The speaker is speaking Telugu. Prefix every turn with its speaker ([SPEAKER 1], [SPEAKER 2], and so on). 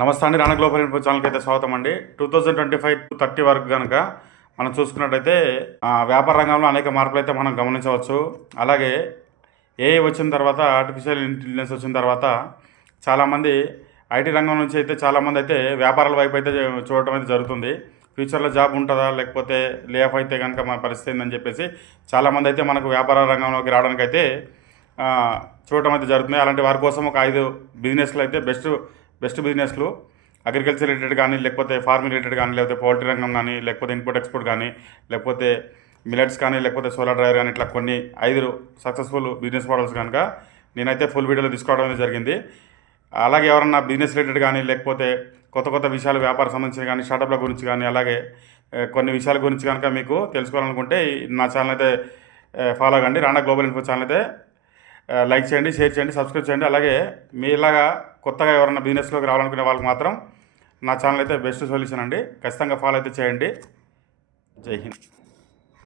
[SPEAKER 1] నమస్తే అండి రాణ గ్లోబల్ ఇన్ఫో ఛానల్కి అయితే స్వాగతం అండి. Two thousand twenty five to thirty వరకు కనుక మనం చూసుకున్నట్టయితే వ్యాపార రంగంలో అనేక మార్పులు అయితే మనం గమనించవచ్చు. అలాగే ఏఐ వచ్చిన తర్వాత ఆర్టిఫిషియల్ ఇంటెలిజెన్స్ వచ్చిన తర్వాత చాలామంది ఐటీ రంగం నుంచి అయితే చాలామంది అయితే వ్యాపారాల వైపు అయితే చూడటం అయితే జరుగుతుంది. ఫ్యూచర్లో జాబ్ ఉంటుందా లేకపోతే లే ఆఫ్ అయితే కనుక మన పరిస్థితి ఏందని చెప్పేసి చాలామంది అయితే మనకు వ్యాపార రంగంలోకి రావడానికి అయితే చూడటం అయితే జరుగుతుంది. అలాంటి వారి కోసం ఒక ఐదు బిజినెస్లు అయితే బెస్ట్ బెస్ట్ బిజినెస్లు అగ్రికల్చర్ రిలేటెడ్ కానీ లేకపోతే ఫార్మింగ్ రిలేటెడ్ కానీ లేకపోతే పౌల్ట్రీ రంగం కానీ లేకపోతే ఇంపోర్ట్ ఎక్స్పోర్ట్ కానీ లేకపోతే మిలెట్స్ కానీ లేకపోతే సోలార్ డ్రైవర్ కానీ ఇట్లా కొన్ని ఐదు సక్సెస్ఫుల్ బిజినెస్ మోడల్స్ కనుక నేనైతే ఫుల్ వీడియోలో తీసుకోవడం అనేది జరిగింది. అలాగే ఎవరన్నా బిజినెస్ రిలేటెడ్ కానీ లేకపోతే కొత్త కొత్త విషయాలు వ్యాపారం సంబంధించిన కానీ స్టార్టప్ల గురించి కానీ అలాగే కొన్ని విషయాల గురించి కనుక మీకు తెలుసుకోవాలనుకుంటే నా ఛానల్ అయితే ఫాలో కండి రాణా గ్లోబల్ ఇన్ఫో ఛానల్ అయితే లైక్ చేయండి షేర్ చేయండి సబ్స్క్రైబ్ చేయండి. అలాగే మీ ఇలాగా కొత్తగా ఎవరైనా బిజినెస్లోకి రావాలనుకునే వాళ్ళకి మాత్రం నా ఛానల్ అయితే బెస్ట్ సొల్యూషన్ అండి. ఖచ్చితంగా ఫాలో అయితే చేయండి. జై హింద్.